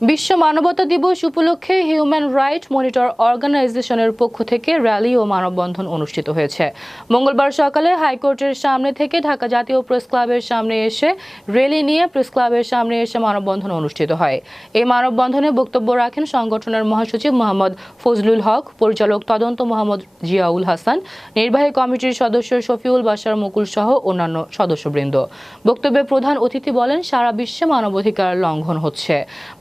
বিশ্ব মানবতা দিবস উপলক্ষে হিউম্যান রাইট মনিটর অর্গানাইজেশনের পক্ষ থেকে র্যালি ও মানববন্ধন অনুষ্ঠিত হয়েছে। মঙ্গলবার সকালে হাইকোর্টের সামনে থেকে ঢাকা জাতীয় প্রেস ক্লাবের সামনে এসে র্যালি নিয়ে প্রেস ক্লাবের সামনে এসে মানববন্ধন অনুষ্ঠিত হয়। এই মানববন্ধনে বক্তব্য রাখেন সংগঠনের মহাসচিব মোহাম্মদ ফজলুল হক, পরিচালক তদন্ত মোহাম্মদ জিয়াউল হাসান, নির্বাহী কমিটির সদস্য শফিউল বাশার মুকুল সহ অন্যান্য সদস্যবৃন্দ। বক্তব্যে প্রধান অতিথি বলেন, সারা বিশ্বে মানবাধিকার লঙ্ঘন হচ্ছে,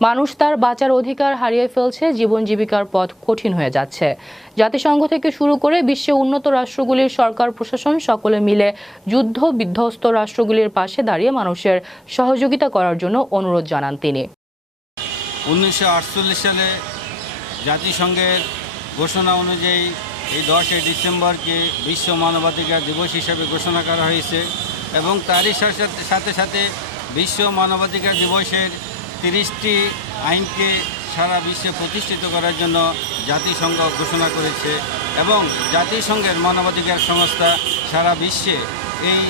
মানুষ তার বাঁচার অধিকার হারিয়ে ফেলছে, জীবন জীবিকার পথ কঠিন হয়ে যাচ্ছে। জাতিসংঘ থেকে শুরু করে বিশ্বে উন্নত রাষ্ট্রগুলির সরকার প্রশাসন সকলে মিলে যুদ্ধ বিধ্বস্ত রাষ্ট্রগুলির পাশে দাঁড়িয়ে মানুষের সহযোগিতা করার জন্য অনুরোধ জানান তিনি। 1948 সালে জাতিসংঘের ঘোষণা অনুযায়ী এই 10 ডিসেম্বরকে বিশ্ব মানবাধিকার দিবস হিসেবে ঘোষণা করা হয়েছে এবং তারই সাথে সাথে বিশ্ব মানবাধিকার দিবসের 30টি আইনকে সারা বিশ্বে প্রতিষ্ঠিত করার জন্য জাতিসংঘ ঘোষণা করেছে এবং জাতিসংঘের মানবাধিকার সংস্থা সারা বিশ্বে এই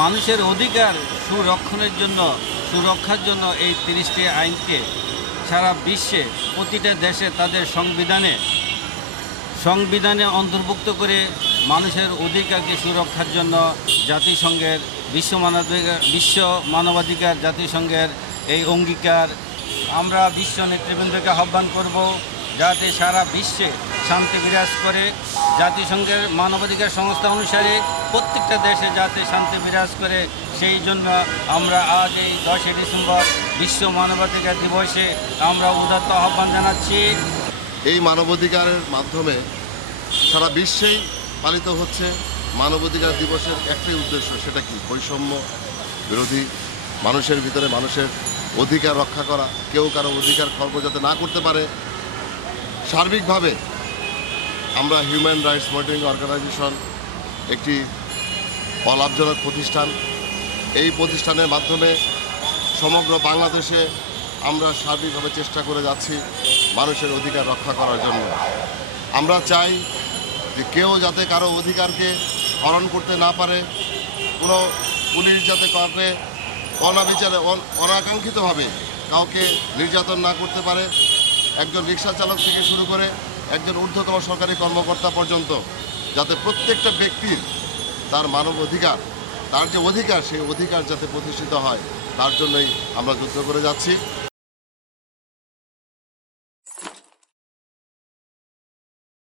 মানুষের অধিকার সুরক্ষার জন্য এই 30টি আইনকে সারা বিশ্বে প্রতিটা দেশে তাদের সংবিধানে অন্তর্ভুক্ত করে মানুষের অধিকারকে সুরক্ষার জন্য জাতিসংঘের বিশ্ব মানবাধিকার জাতিসংঘের এই অঙ্গীকার। আমরা বিশ্ব নেতৃবৃন্দকে আহ্বান করব যাতে সারা বিশ্বে শান্তি বিরাজ করে। জাতিসংঘের মানবাধিকার সংস্থা অনুসারে প্রত্যেকটা দেশে যাতে শান্তি বিরাজ করে, সেই জন্য আমরা আজ এই 10 ডিসেম্বর বিশ্ব মানবাধিকার দিবসে আমরা উদাত্ত আহ্বান জানাচ্ছি। এই মানবাধিকারের মাধ্যমে সারা বিশ্বেই পালিত হচ্ছে মানবাধিকার দিবসের একটাই উদ্দেশ্য, সেটা কি? বৈষম্য বিরোধী, মানুষের ভিতরে মানুষের অধিকার রক্ষা করা, কেউ কারো অধিকার খর্ব যাতে না করতে পারে। সার্বিকভাবে আমরা হিউম্যান রাইটস মনিটরিং অর্গানাইজেশন একটি অলাভজনক প্রতিষ্ঠান। এই প্রতিষ্ঠানের মাধ্যমে সমগ্র বাংলাদেশে আমরা সার্বিকভাবে চেষ্টা করে যাচ্ছি মানুষের অধিকার রক্ষা করার জন্য। আমরা চাই যে কেউ যাতে কারো অধিকারকে হরণ করতে না পারে, কোনো পুলিশ যাতে কাউকে অনাবিচারে অনাকাঙ্ক্ষিতভাবে কাউকে নির্যাতন না করতে পারে। একজন রিক্সা চালক থেকে শুরু করে একজন ঊর্ধ্বতম সরকারি কর্মকর্তা পর্যন্ত যাতে প্রত্যেকটা ব্যক্তির তার মানব অধিকার, তার যে অধিকার, সেই অধিকার যাতে প্রতিষ্ঠিত হয়, তার জন্যই আমরা যুদ্ধ করে যাচ্ছি।